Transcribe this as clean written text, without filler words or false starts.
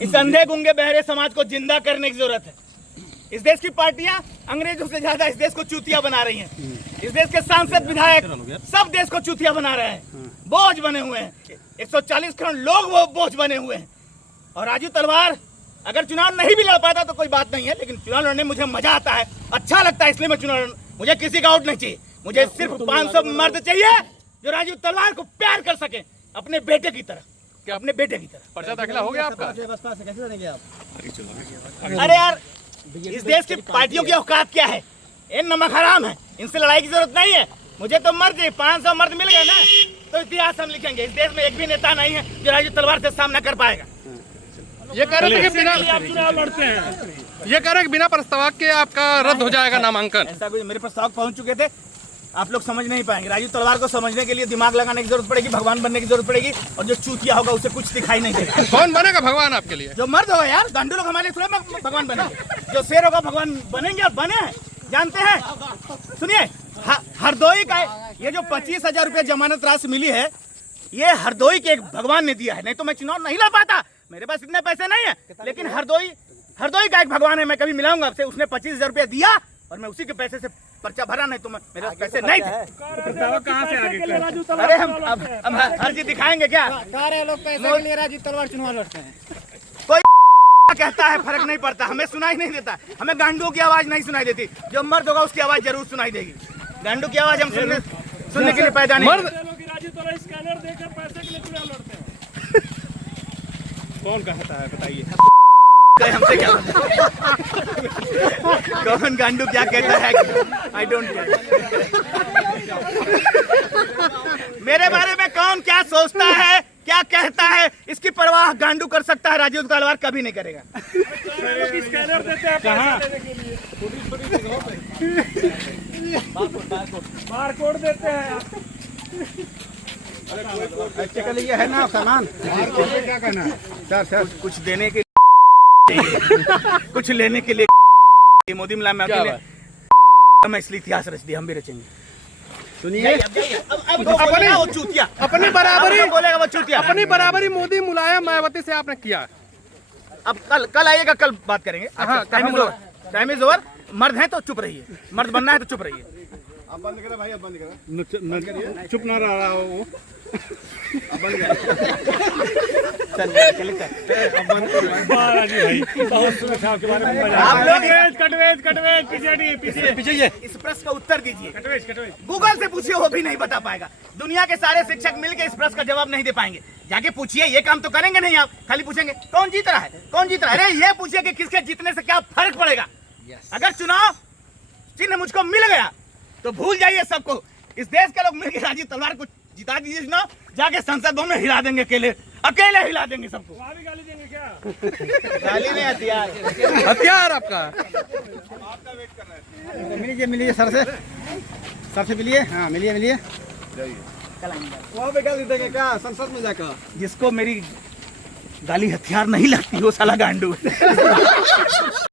इस अंधे गुंगे बहरे समाज को जिंदा करने की जरूरत है। इस देश की पार्टियां अंग्रेजों से ज्यादा इस देश को चूतिया बना रही हैं। इस देश के सांसद विधायक सब देश को चूतिया बना रहे हैं, बोझ बने हुए हैं। 140 करोड़ लोग वो बोझ बने हुए हैं। और राजू तलवार अगर चुनाव नहीं भी लड़ पाता तो कोई बात नहीं है, लेकिन चुनाव लड़ने में मुझे मजा आता है, अच्छा लगता है, इसलिए मैं चुनाव मुझे किसी का आउट नहीं चाहिए। मुझे सिर्फ 500 मर्द चाहिए जो राजू तलवार को प्यार कर सके अपने बेटे की तरह। क्या अपने बेटे की तरह? पर्चा दाखिला हो गया आपका? अरे यार, इस देश की पार्टियों की औकात क्या है? ये नमक हराम है, इनसे लड़ाई की जरूरत नहीं है। मुझे तो मर्द 500 मर्द मिल गए ना तो इतिहास हम लिखेंगे। इस देश में एक भी नेता नहीं है जो राजू तलवार से सामना कर पाएगा। ये कह रहे थे कि बिना चुनाव लड़ते हैं, ये कह रहे हैं कि बिना प्रस्ताव के आपका रद्द हो जाएगा नामांकन। ऐसा कुछ मेरे प्रस्ताव पहुंच चुके थे, आप लोग समझ नहीं पाएंगे। राजू तलवार को समझने के लिए दिमाग लगाने की जरूरत पड़ेगी, भगवान बनने की जरूरत पड़ेगी, और जो चूतिया होगा उसे कुछ दिखाई नहीं देगा। कौन बनेगा भगवान आपके लिए? जो मर्द होगा यार, गांडू लोग हमारे थोड़े भगवान बनेंगे। जो शेर होगा भगवान बनेंगे, और बने हैं, जानते हैं। सुनिए, हरदोई का ये जो 25,000 रुपये जमानत राशि मिली है, ये हरदोई के एक भगवान ने दिया है, नहीं तो मैं चुनाव नहीं लड़ पाता। मेरे पास इतने पैसे नहीं है, लेकिन हरदोई का एक भगवान है, मैं कभी मिलाऊंगा आपसे। उसने 25,000 रुपया दिया और मैं उसी के पैसे से पर्चा भरा, नहीं तो मेरे पास पैसे नहीं थे। कहाँ से आगे? राजू तलवार अरे हम हर चीज दिखाएंगे क्या? लोग पैसे के लिए राजू तलवार चुनाव लड़ते हैं। कोई कहता है फर्क नहीं पड़ता, हमें सुनाई नहीं देता। हमें गांडू की आवाज नहीं सुनाई देती, जो मर्द होगा उसकी आवाज जरूर सुनाई देगी। गांडू की आवाज हम सुनने के लिए पैदा नहीं। राजू तलवार स्कैनर देकर पैसे के लिए चुनाव लड़ते हैं। कौन कहता है बताइए? हमसे क्या कौन गांडू क्या कहता है? I don't care. मेरे बारे में कौन क्या सोचता है, क्या कहता है, इसकी परवाह गांडू कर सकता है, राजू तलवार कभी नहीं करेगा। स्कैनर देते हैं पैसे देने के लिए, बारकोड देते हैं। ये है ना सामान, क्या कहना है? सर कुछ देने के लिए कुछ लेने के लिए मोदी मिला मैं अकेले, मैं इसलिए इतिहास रच दिया, हम भी रचेंगे। सुनिए, अपनी बराबरी बोलेगा वो चूतिया। अपनी बराबरी मोदी मुलायम मायावती से आपने किया। अब कल आइएगा, कल बात करेंगे। Time is over. मर्द हैं तो चुप रहिए, मर्द बनना है तो चुप रहिए। अब बंद करो भाई, अब बंद करो। चुप ना रहा वो, अब बंद पीछे इस प्रश्न का उत्तर दीजिए। गूगल से पूछिए, वो भी नहीं बता पाएगा। दुनिया के सारे शिक्षक मिलकर इस प्रश्न का जवाब नहीं दे पाएंगे। जाके पूछिए, ये काम तो करेंगे नहीं आप, खाली पूछेंगे कौन जीत रहा है, कौन जीत रहा है। अरे ये पूछिए कि किसके जीतने से क्या फर्क पड़ेगा। अगर चुनाव चिन्ह मुझको मिल गया तो भूल जाइए सबको। इस देश के लोग मिलकर राजू तलवार को जिता दीजिए चुनाव, जाके संसद भवन में हिला देंगे, अकेले हिला देंगे सबको। गाली देंगे क्या? गाली नहीं हथियार, हथियार आपका। मिलिए सर से मिलिए। हाँ मिलिए। वहाँ पे गाली देंगे क्या संसद में जाकर? जिसको मेरी गाली हथियार नहीं लगती वो साला गांडू है।